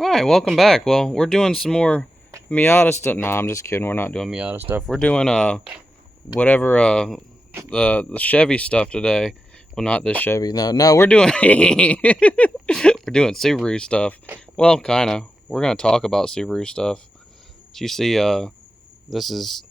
Alright, welcome back. Well, we're doing some more Miata stuff. Nah, I'm just kidding. We're not doing Miata stuff. We're doing whatever the Chevy stuff today. Well, not this Chevy. No, we're doing we're doing Subaru stuff. Well, kind of. We're going to talk about Subaru stuff. But you see this is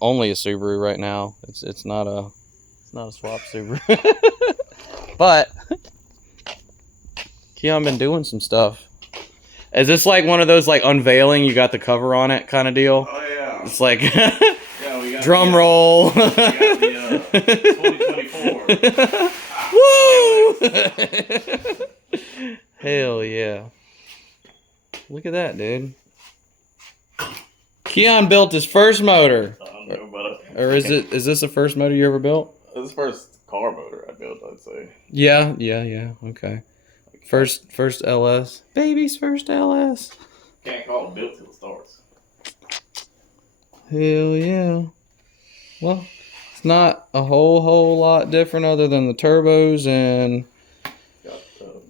only a Subaru right now. It's not a swap Subaru. But Keon been doing some stuff. Is this like one of those like unveiling, you got the cover on it kind of deal? Oh yeah. It's like yeah, we got drum roll. We got the 2024. Woo! Hell yeah. Look at that, dude. Keon built his first motor. I don't know, but Or is this the first motor you ever built? this is the first car motor I built, I'd say. Yeah. Okay. First LS. Baby's first LS. Can't call it built till it starts. Hell yeah. Well, it's not a whole lot different other than the turbos and... Got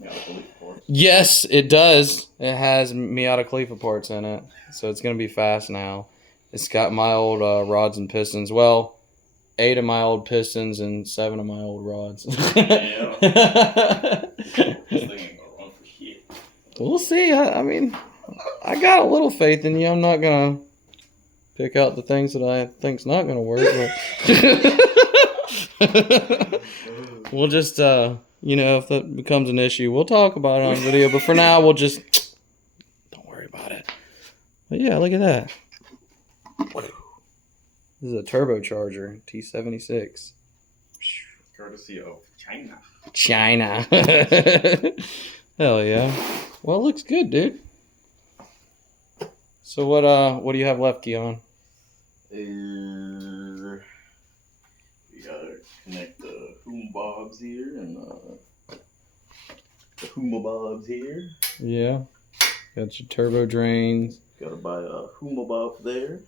Miata Khalifa parts. Yes, it does. It has Miata Khalifa parts in it. So it's going to be fast now. It's got my old rods and pistons. Well, 8 of my old pistons and 7 of my old rods. Yeah. This thing ain't gonna run for shit. We'll see. I mean, I got a little faith in you. I'm not going to pick out the things that I think's not going to work. But we'll just, if that becomes an issue, we'll talk about it on video. But for now, we'll just, don't worry about it. But yeah, look at that. This is a turbocharger, T76. Courtesy of China. China. Hell yeah. Well, it looks good, dude. So what do you have left, Keon? We gotta connect the Huma bobs here and the Huma bobs here. Yeah. Got your turbo drains. Gotta buy a Huma bob there.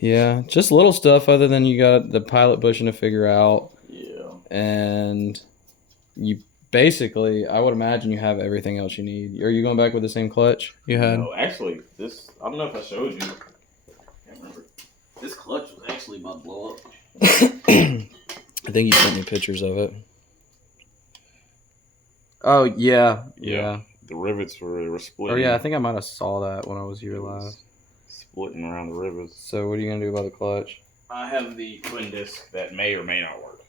Yeah, just little stuff other than you got the pilot bushing to figure out. Yeah. And you basically, I would imagine you have everything else you need. Are you going back with the same clutch you had? No, actually, this, I don't know if I showed you. I can't remember. This clutch was actually about to blow up. I think you sent me pictures of it. Oh, yeah. The rivets were splitting. Oh, yeah, I think I might have saw that when I was here last. Splitting around the rivets. So what are you going to do about the clutch? I have the twin disc that may or may not work.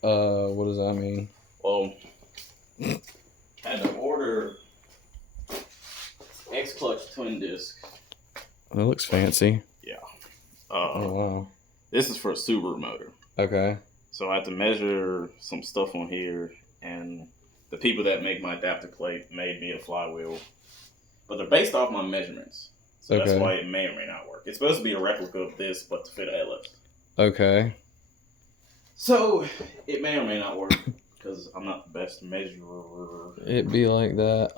What does that mean? Well, had to order X-clutch twin disc. That looks fancy. Yeah. Oh, wow. This is for a Subaru motor. Okay. So I had to measure some stuff on here, and the people that make my adapter plate made me a flywheel. But they're based off my measurements. So Okay. that's why it may or may not work. It's supposed to be a replica of this, but to fit a LS. Okay. So it may or may not work, because I'm not the best measurer. It'd be like that.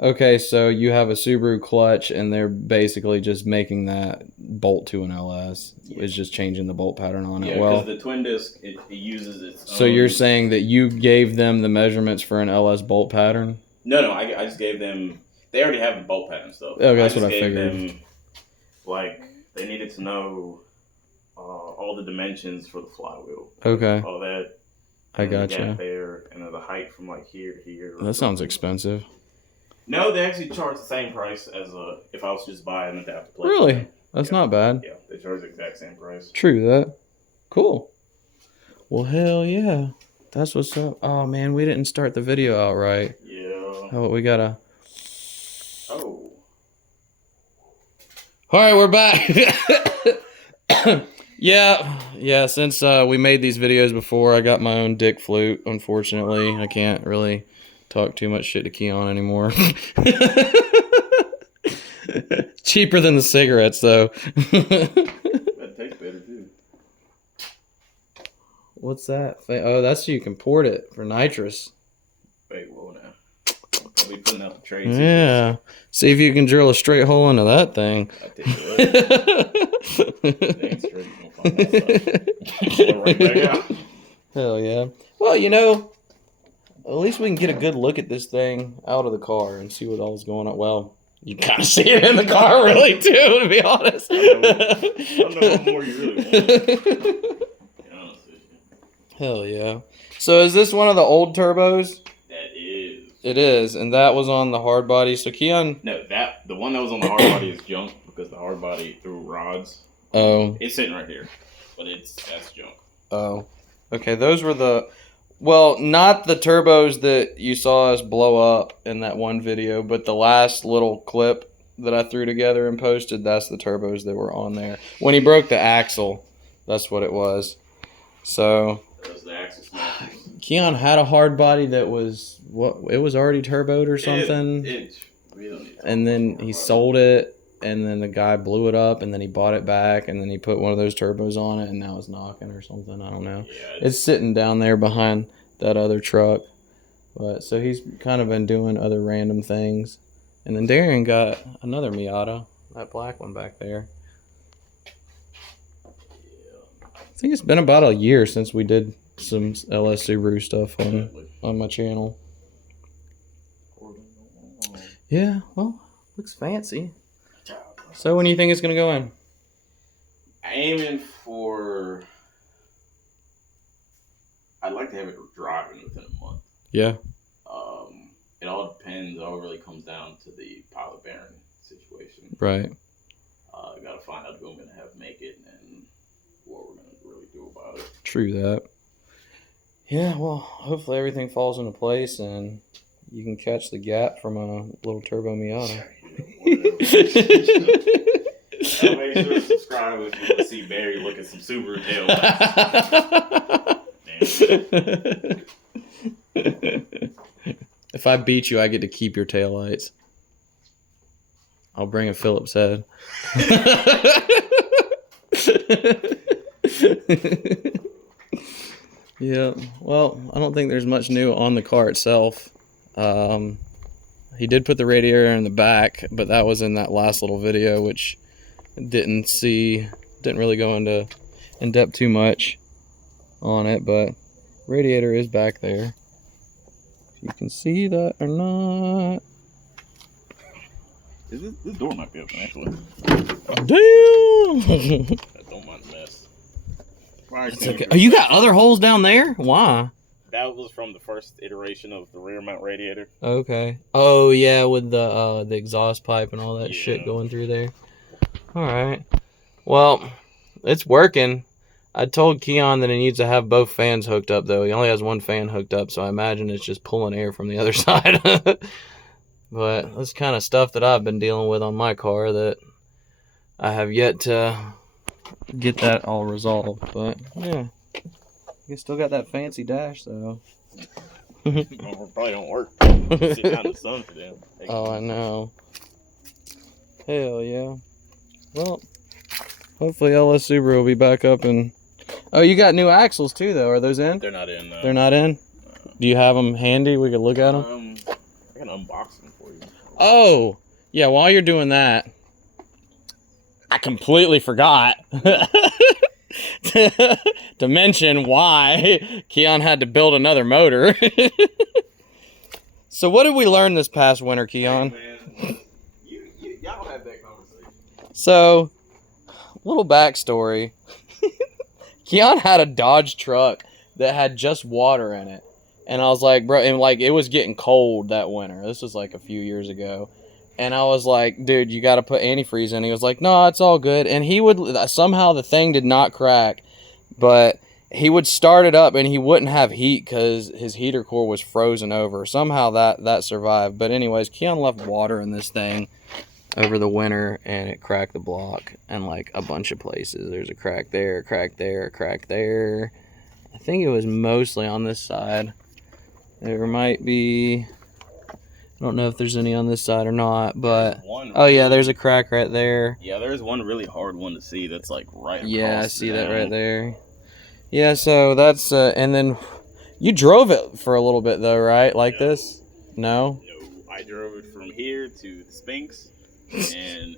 Okay, so you have a Subaru clutch, and they're basically just making that bolt to an LS. Yeah. It's just changing the bolt pattern on it. Yeah, Well, because the twin disc, it uses its so own... you're saying that you gave them the measurements for an LS bolt pattern? No, I just gave them... They already have the bolt pattern stuff. Okay, that's what I gave figured. them, like, they needed to know all the dimensions for the flywheel. Okay, All that. I and the gotcha. gap there, and then the height from, like, here to here. That sounds expensive. No, they actually charge the same price as if I was just buying an adapter plate. Really? That's Yeah. not bad. Yeah, they charge the exact same price. True that. Cool. Well, hell yeah. That's what's up. Oh, man, we didn't start the video out right. Yeah. Oh, we gotta... Oh. All right, we're back. Yeah, since we made these videos before, I got my own dick flute, unfortunately. I can't really talk too much shit to Keon anymore. Cheaper than the cigarettes, though. That tastes better, too. What's that? Oh, that's so you can port it for nitrous. Wait, whoa now. I'll be putting out the trade. Yeah. See if you can drill a straight hole into that thing. I tell you what. They ain't straight. You gonna find that stuff. Pull it right back out. Hell yeah. Well, at least we can get a good look at this thing out of the car and see what all's going on. Well, you kind of see it in the car, really, too, to be honest. I don't know what more you really want. Hell yeah. So is this one of the old turbos? That is. It is, and that was on the hard body. So Keon... No, the one that was on the hard body is junk because the hard body threw rods. Oh. It's sitting right here, but that's junk. Oh. Okay, those were the... Well, not the turbos that you saw us blow up in that one video, but the last little clip that I threw together and posted, that's the turbos that were on there. When he broke the axle, that's what it was. So... That was the axle smash. Keon had a hard body that was... What? It was already turboed or something? And then he sold it, and then the guy blew it up, and then he bought it back, and then he put one of those turbos on it, and now it's knocking or something. I don't know. Yeah, it's sitting down there behind that other truck. But so he's kind of been doing other random things. And then Darian got another Miata, that black one back there. I think it's been about a year since we did some LS Subaru stuff on my channel. Yeah, well, looks fancy. So when do you think it's going to go in? Aiming for... I'd like to have it driving within a month. Yeah. It all depends. It all really comes down to the pilot bearing situation. Right. Got to find out who I'm going to have make it and what we're going to really do about it. True that. Yeah, well, hopefully everything falls into place and you can catch the gap from a little turbo Miata. I'll make sure to subscribe if you want to see Barry look at some Subaru taillights. If I beat you, I get to keep your taillights. I'll bring a Phillips head. Yeah, well, I don't think there's much new on the car itself. He did put the radiator in the back, but that was in that last little video, which didn't really go in depth too much on it, but radiator is back there. If you can see that or not. This door might be open, actually. Damn! Don't mind the mess. It's okay. Oh, you got other holes down there? Why? That was from the first iteration of the rear mount radiator. Okay. Oh yeah, with the exhaust pipe and all that shit going through there. All right. Well, it's working. I told Keon that he needs to have both fans hooked up though. He only has one fan hooked up, so I imagine it's just pulling air from the other side. But that's kind of stuff that I've been dealing with on my car that I have yet to get that all resolved. But yeah, you still got that fancy dash though. Well, probably don't work. Sit down in the sun for them. Oh, I know. Hell yeah. Well, hopefully LS Subaru will be back up and... Oh, you got new axles too though. Are those in? They're not in. They're not in? Do you have them handy? We could look at them? I can unbox them for you. Oh, yeah, while you're doing that, I completely forgot to mention why Keon had to build another motor. So what did we learn this past winter, Keon? Hey, man. Y'all have that conversation. So, little backstory. Keon had a Dodge truck that had just water in it. And I was like, bro, and like it was getting cold that winter. This was like a few years ago. And I was like, dude, you got to put antifreeze in. He was like, no, it's all good. And he would, somehow the thing did not crack, but he would start it up and he wouldn't have heat because his heater core was frozen over. Somehow that survived. But anyways, Keon left water in this thing over the winter and it cracked the block in like a bunch of places. There's a crack there, a crack there, a crack there. I think it was mostly on this side. There might be, I don't know if there's any on this side or not, but oh yeah, there's a crack right there. Yeah, there's one really hard one to see that's like right across. Yeah, I see that right there. Yeah, so that's and then you drove it for a little bit though, right? Like this? No? No, I drove it from here to the Sphinx and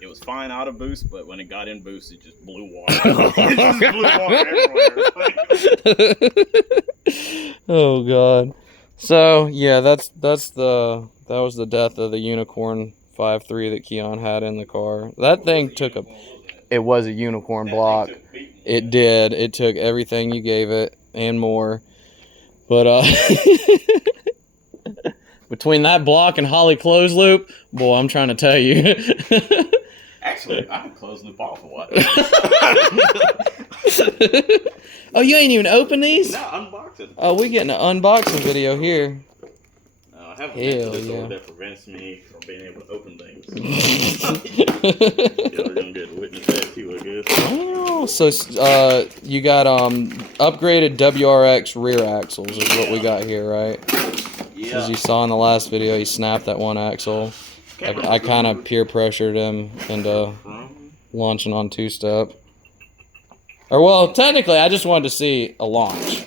it was fine out of boost, but when it got in boost, it just blew water. It just blew water everywhere. Oh god. So yeah, that was the death of the Unicorn 5.3 that Keon had in the car. That thing took a. It was a unicorn block. It did. It took everything you gave it and more. But between that block and Holly closed loop, boy, I'm trying to tell you. Actually, I can close loop off of what. Oh, you ain't even opened these? No, unbox it. Oh, we getting an unboxing video here. I have a mental disorder that prevents me from being able to open things. You're gonna get to witness that too, I guess. Oh, so you got upgraded WRX rear axles is what we got here, right? Yeah. As you saw in the last video, he snapped that one axle. I kind of peer pressured him into launching on two-step. Or well, technically, I just wanted to see a launch.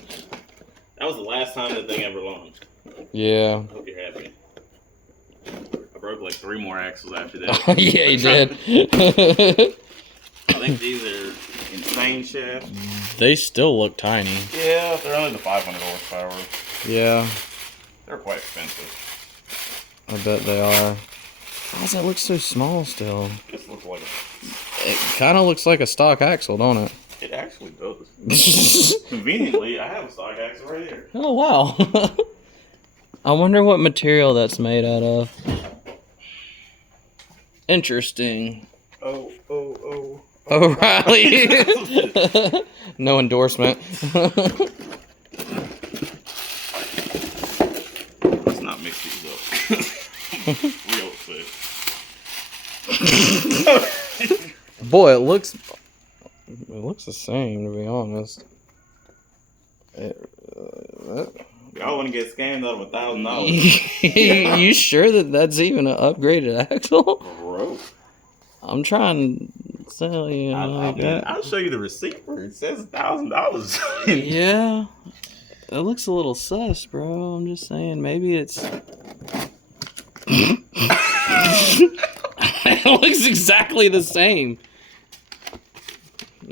That was the last time that thing ever launched. Yeah. I hope you're happy. I broke like 3 more axles after that. Yeah, you did. I think these are insane shafts. They still look tiny. Yeah, they're only the 500 horsepower. Yeah. They're quite expensive. I bet they are. Why does that look so small still? This looks like It kind of looks like a stock axle, don't it? It actually does. Conveniently, I have a stock axle right here. Oh, wow. I wonder what material that's made out of. Interesting. Oh. O'Reilly. No endorsement. Let's not mix these up. Real quick. Boy, it looks the same, to be honest. Y'all want to get scammed out of $1,000? You sure that that's even an upgraded axle? Bro. I'm trying to tell you I'll show you the receipt where it says $1,000. Yeah. It looks a little sus, bro. I'm just saying, maybe it's... It looks exactly the same.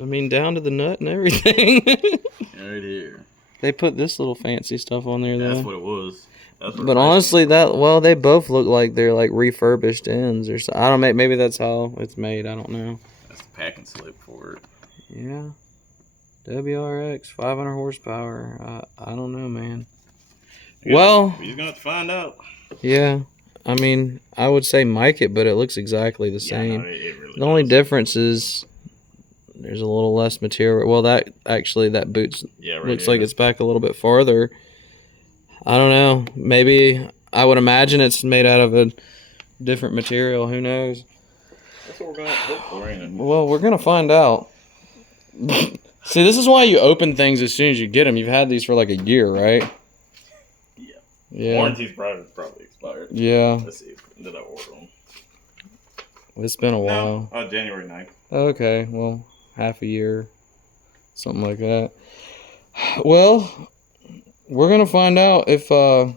I mean, down to the nut and everything. Right here. They put this little fancy stuff on there, though. That's what it was. But honestly, they both look like they're like refurbished ends or so. I don't know. Maybe that's how it's made. I don't know. That's the packing slip for it. Yeah. WRX 500 horsepower. I don't know, man. Well, you're gonna have to find out. Yeah. I mean, I would say mic it, but it looks exactly the same. No, it really the only difference is there's a little less material. Well, that boot looks like it's back a little bit farther. I don't know. Maybe I would imagine it's made out of a different material. Who knows? That's what we're gonna look for, ain't it? Well, we're gonna find out. See, this is why you open things as soon as you get them. You've had these for like a year, right? Yeah. Warranty's probably expired. Yeah. Let's see. Did I order them? It's been a while. No, January 9th. Okay, well, half a year, something like that. Well, we're gonna find out if they're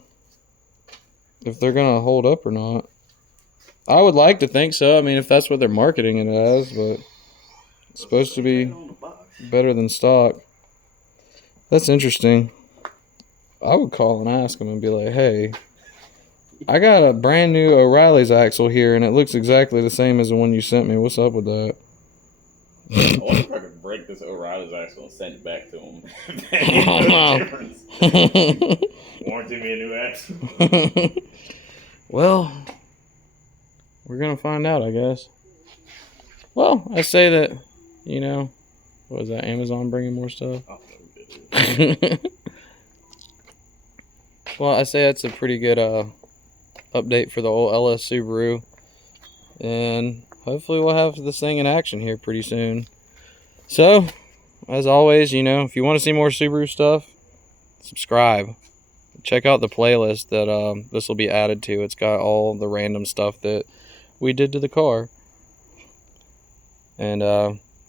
gonna hold up or not. I would like to think so. I mean, if that's what they're marketing it as, but it's supposed to be better than stock. That's interesting. I would call and ask them and be like, hey, I got a brand new O'Reilly's axle here, and it looks exactly the same as the one you sent me. What's up with that? I wonder if I could break this O'Reilly's axle and send it back to him. Warranty me a new axle. Well, we're going to find out, I guess. Well, I say that, what is that, Amazon bringing more stuff? Well, I say that's a pretty good update for the old LS Subaru. And hopefully we'll have this thing in action here pretty soon. So, as always, if you want to see more Subaru stuff, subscribe. Check out the playlist that this will be added to. It's got all the random stuff that we did to the car. And,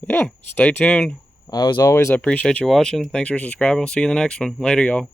yeah, stay tuned. As always, I appreciate you watching. Thanks for subscribing. We'll see you in the next one. Later, y'all.